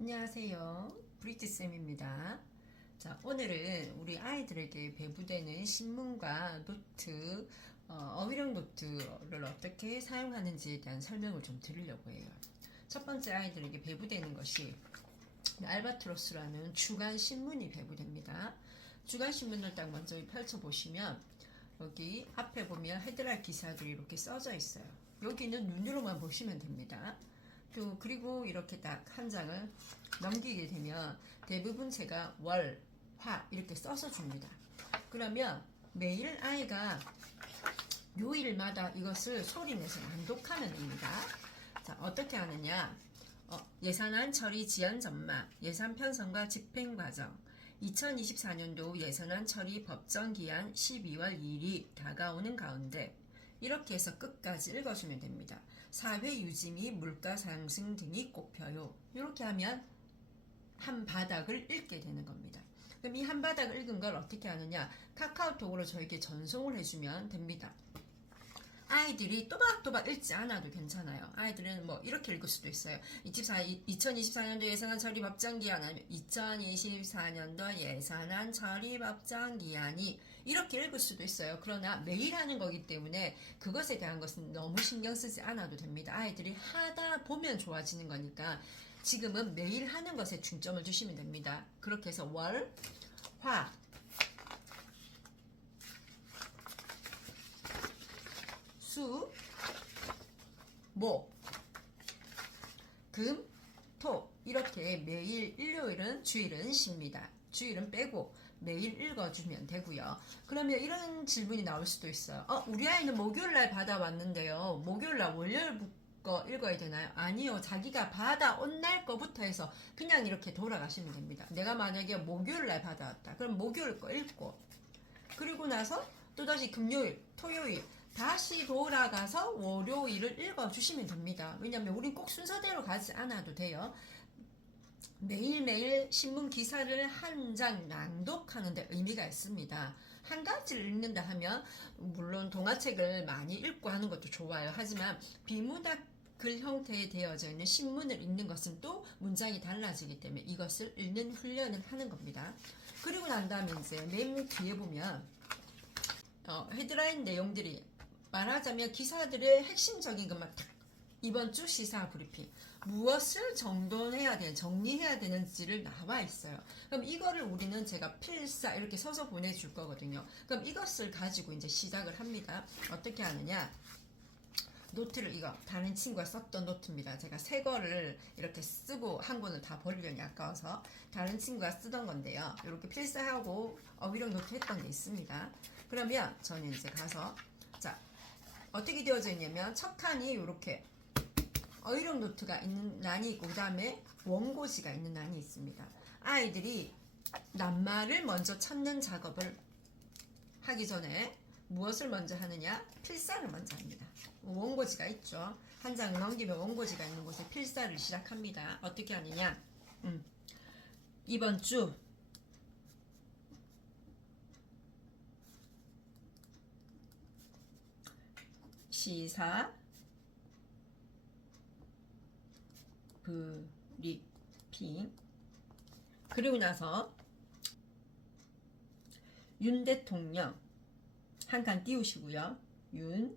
안녕하세요. 브리티쌤입니다. 자, 오늘은 우리 아이들에게 배부되는 신문과 노트, 어휘력 노트를 어떻게 사용하는지에 대한 설명을 좀 드리려고 해요. 첫 번째 아이들에게 배부되는 것이 알바트로스라는 주간 신문이 배부됩니다. 주간 신문을 딱 먼저 펼쳐보시면 여기 앞에 보면 헤드라인 기사들이 이렇게 써져 있어요. 여기는 눈으로만 보시면 됩니다. 그리고 이렇게 딱 한 장을 넘기게 되면 대부분 제가 월, 화 이렇게 써서 줍니다. 그러면 매일 아이가 요일마다 이것을 소리내서 낭독하면 됩니다. 자, 어떻게 하느냐? 예산안 처리 지연 전망, 예산 편성과 집행 과정, 2024년도 예산안 처리 법정 기한 12월 2일이 다가오는 가운데 이렇게 해서 끝까지 읽어주면 됩니다. 사회 유지 및 물가 상승 등이 꼽혀요. 이렇게 하면 한 바닥을 읽게 되는 겁니다. 그럼 이 한 바닥을 읽은 걸 어떻게 하느냐? 카카오톡으로 저에게 전송을 해주면 됩니다. 아이들이 또박또박 읽지 않아도 괜찮아요. 아이들은 뭐 이렇게 읽을 수도 있어요. 2024년도 예산안 처리 법정 기한 아니면 2024년도 예산안 처리 법정 기한이 이렇게 읽을 수도 있어요. 그러나 매일 하는 거기 때문에 그것에 대한 것은 너무 신경 쓰지 않아도 됩니다. 아이들이 하다 보면 좋아지는 거니까 지금은 매일 하는 것에 중점을 주시면 됩니다. 그렇게 해서 월, 화, 수, 목, 금, 토 이렇게 매일 일요일은 주일은 쉽니다. 주일은 빼고 매일 읽어주면 되고요. 그러면 이런 질문이 나올 수도 있어요. 우리 아이는 목요일날 받아왔는데요. 목요일날 월요일 거 읽어야 되나요? 아니요. 자기가 받아온 날 거부터 해서 그냥 이렇게 돌아가시면 됩니다. 내가 만약에 목요일날 받아왔다. 그럼 목요일 거 읽고 그리고 나서 또다시 금요일, 토요일 다시 돌아가서 월요일을 읽어주시면 됩니다. 왜냐면 우린 꼭 순서대로 가지 않아도 돼요. 매일매일 신문 기사를 한 장 낭독하는 데 의미가 있습니다. 한 가지를 읽는다 하면 물론 동화책을 많이 읽고 하는 것도 좋아요. 하지만 비문학 글 형태에 되어져 있는 신문을 읽는 것은 또 문장이 달라지기 때문에 이것을 읽는 훈련을 하는 겁니다. 그리고 난 다음에 이제 맨 뒤에 보면 헤드라인 내용들이 말하자면 기사들의 핵심적인 것만 딱 이번 주 시사 브리핑 무엇을 정리해야 되는지를 나와 있어요. 그럼 이거를 우리는 제가 필사 이렇게 서서 보내줄 거거든요. 그럼 이것을 가지고 이제 시작을 합니다. 어떻게 하느냐? 노트를 이거 다른 친구가 썼던 노트입니다. 제가 새 거를 이렇게 쓰고 한 권을 다 버리려니 아까워서 다른 친구가 쓰던 건데요. 이렇게 필사하고 어휘력 노트 했던 게 있습니다. 그러면 저는 이제 가서 자 어떻게 되어져 있냐면 첫 칸이 이렇게 어휘력 노트가 있는 란이 있고 그 다음에 원고지가 있는 란이 있습니다. 아이들이 낱말을 먼저 찾는 작업을 하기 전에 무엇을 먼저 하느냐? 필사를 먼저 합니다. 원고지가 있죠. 한 장을 넘기면 원고지가 있는 곳에 필사를 시작합니다. 어떻게 하느냐? 이번 주 시사 브리핑 그리고 나서 윤 대통령 한 칸 띄우시고요. 윤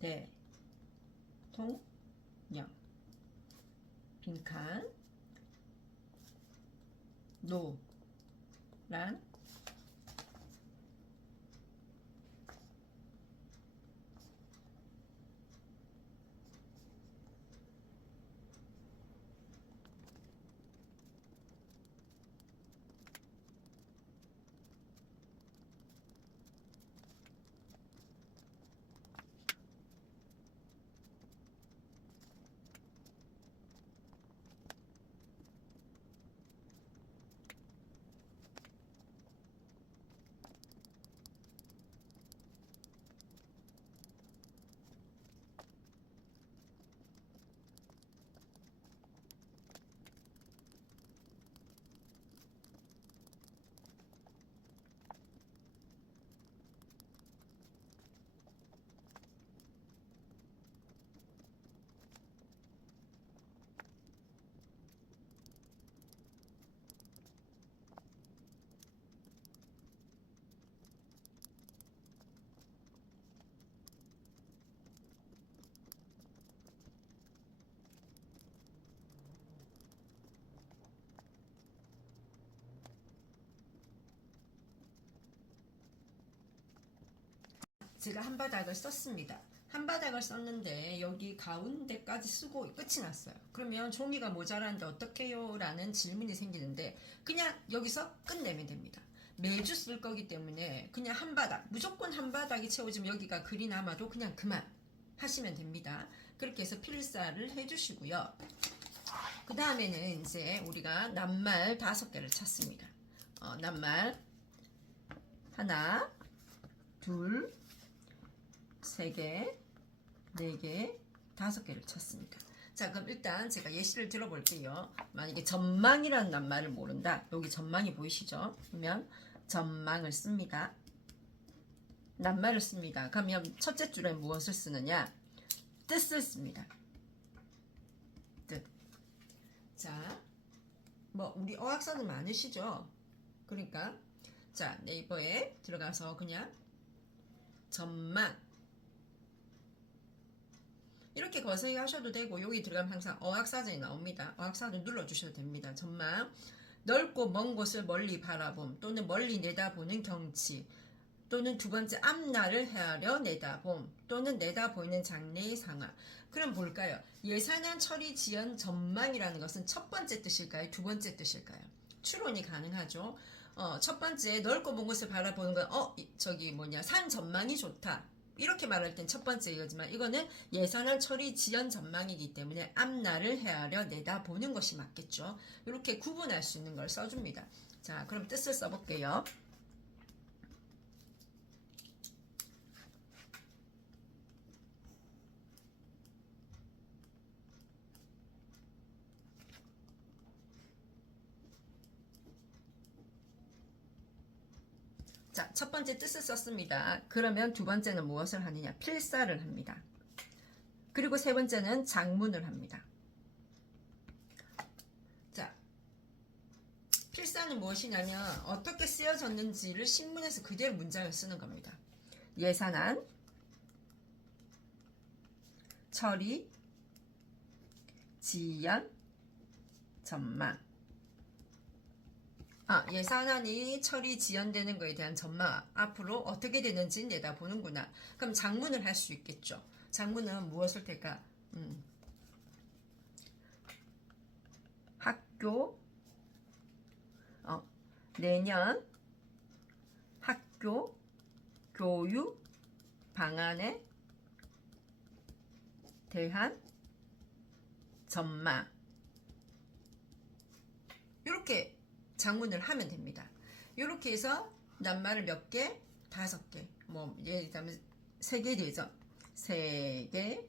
대통령 빈칸 노란 제가 한 바닥을 썼습니다. 한 바닥을 썼는데 여기 가운데까지 쓰고 끝이 났어요. 그러면 종이가 모자란데 어떻게 해요? 라는 질문이 생기는데 그냥 여기서 끝내면 됩니다. 매주 쓸 거기 때문에 그냥 한 바닥, 무조건 한 바닥이 채워지면 여기가 글이 남아도 그냥 그만 하시면 됩니다. 그렇게 해서 필사를 해주시고요. 그 다음에는 이제 우리가 낱말 5개를 찾습니다. 낱말 하나, 둘, 3개, 4개, 5개를 쳤습니다. 자, 그럼 일단 제가 예시를 들어볼게요. 만약에 전망이라는 낱말을 모른다. 여기 전망이 보이시죠? 그러면 전망을 씁니다. 낱말을 씁니다. 그러면 첫째 줄에 무엇을 쓰느냐? 뜻을 씁니다. 뜻. 자, 뭐 우리 어학사는 많으시죠? 그러니까 자, 네이버에 들어가서 그냥 전망 이렇게 거세게 하셔도 되고 여기 들어가면 항상 어학사전이 나옵니다. 어학사전 눌러주셔도 됩니다. 전망, 넓고 먼 곳을 멀리 바라봄 또는 멀리 내다보는 경치 또는 두 번째 앞날을 헤아려 내다봄 또는 내다보이는 장래의 상황. 그럼 볼까요? 예산안 처리 지연 전망이라는 것은 첫 번째 뜻일까요? 두 번째 뜻일까요? 추론이 가능하죠. 첫 번째 넓고 먼 곳을 바라보는 건 산 전망이 좋다. 이렇게 말할 땐 첫 번째 이거지만 이거는 예산안 처리 지연 전망이기 때문에 앞날을 헤아려 내다보는 것이 맞겠죠. 이렇게 구분할 수 있는 걸 써줍니다. 자, 그럼 뜻을 써볼게요. 자, 첫 번째 뜻을 썼습니다. 그러면 두 번째는 무엇을 하느냐? 필사를 합니다. 그리고 세 번째는 장문을 합니다. 자, 필사는 무엇이냐면 어떻게 쓰여졌는지를 신문에서 그대로 문장을 쓰는 겁니다. 예산안, 처리, 지연, 전망. 예산안이 처리 지연되는 것에 대한 전망, 앞으로 어떻게 되는지 내다보는구나. 그럼 장문을 할 수 있겠죠. 장문은 무엇을 될까? 학교, 내년 학교 교육 방안에 대한 전망. 이렇게 장문을 하면 됩니다. 이렇게 해서 낱말을 몇 개? 5개. 뭐 예를 들면 세계대전, 세계대전까지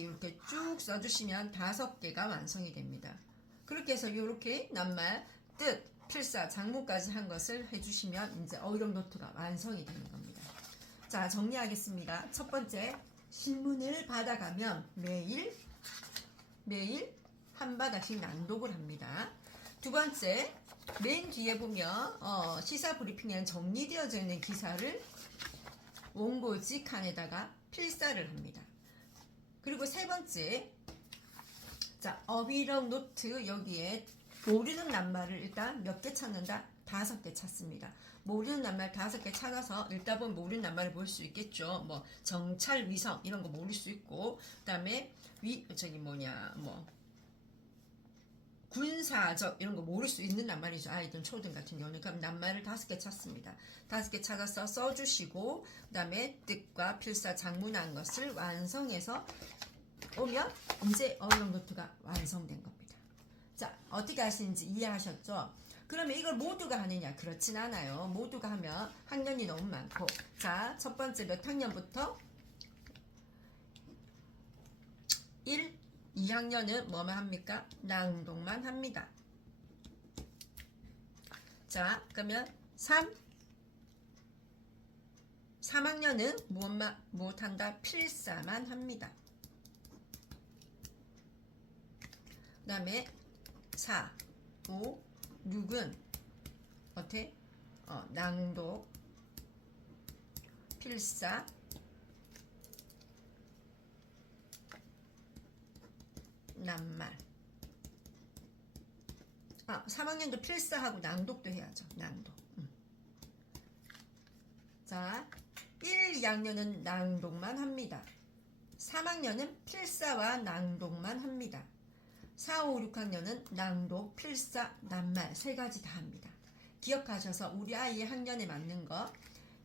이렇게 쭉 써주시면 5개가 완성이 됩니다. 그렇게 해서 이렇게 낱말, 뜻, 필사, 장문까지 한 것을 해주시면 이제 어휘력 노트가 완성이 되는 겁니다. 자, 정리하겠습니다. 첫 번째, 신문을 받아가면 매일 한 바닥씩 낭독을 합니다. 두 번째, 맨 뒤에 보면 시사 브리핑에는 정리되어져 있는 기사를 원고지 칸에다가 필사를 합니다. 그리고 세 번째, 자, 어휘력 노트 여기에 모르는 낱말을 일단 몇 개 찾는다? 5개 찾습니다. 모르는 낱말 5개 찾아서 읽다 보면 모르는 낱말을 볼 수 있겠죠. 뭐 정찰 위성 이런 거 모를 수 있고, 그다음에 군사적 이런 거 모를 수 있는 낱말이죠. 아이들 초등 같은 경우는. 그럼 낱말을 5개 찾습니다. 5개 찾아서 써주시고 그 다음에 뜻과 필사 장문한 것을 완성해서 오면 이제 어휘력 노트가 완성된 겁니다. 자, 어떻게 하시는지 이해하셨죠? 그러면 이걸 모두가 하느냐? 그렇진 않아요. 모두가 하면 학년이 너무 많고. 자, 첫 번째 몇 학년부터? 2학년은 뭐만 합니까? 낭독만 합니다. 자, 그러면 3학년은 무엇한다? 필사만 합니다. 그 다음에 4, 5, 6은 어때? 낭독, 필사, 낱말. 3학년도 필사하고 낭독도 해야죠. 낭독. 자, 1, 2학년은 낭독만 합니다. 3학년은 필사와 낭독만 합니다. 4, 5, 6학년은 낭독, 필사, 낱말 세 가지 다 합니다. 기억하셔서 우리 아이의 학년에 맞는 거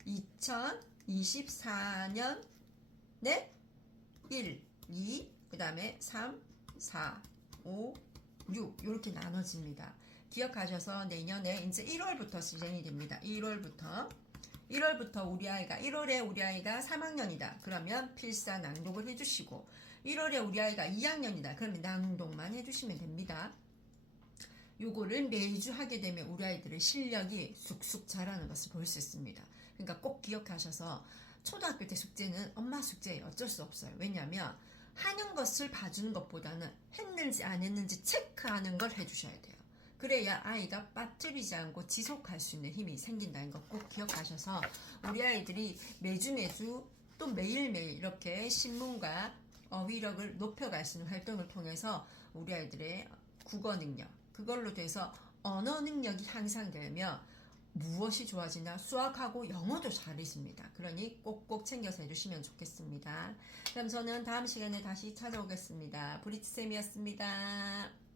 2024년 네 1, 2, 그 다음에 3, 4, 5, 6 이렇게 나눠집니다. 기억하셔서 내년에 이제 1월부터 시행이 됩니다. 1월부터 우리 아이가 1월에 우리 아이가 3학년이다. 그러면 필사 낭독을 해주시고 1월에 우리 아이가 2학년이다. 그러면 낭독만 해주시면 됩니다. 요거를 매주 하게 되면 우리 아이들의 실력이 쑥쑥 자라는 것을 볼 수 있습니다. 그러니까 꼭 기억하셔서 초등학교 때 숙제는 엄마 숙제예요. 어쩔 수 없어요. 왜냐하면 하는 것을 봐주는 것보다는 했는지 안 했는지 체크하는 걸 해주셔야 돼요. 그래야 아이가 빠뜨리지 않고 지속할 수 있는 힘이 생긴다는 거 꼭 기억하셔서 우리 아이들이 매주 또 매일매일 이렇게 신문과 어휘력을 높여갈 수 있는 활동을 통해서 우리 아이들의 국어 능력, 그걸로 돼서 언어 능력이 향상되며 무엇이 좋아지나 수학하고 영어도 잘해집니다. 그러니 꼭꼭 챙겨서 해주시면 좋겠습니다. 그럼 저는 다음 시간에 다시 찾아오겠습니다. 브리트쌤이었습니다.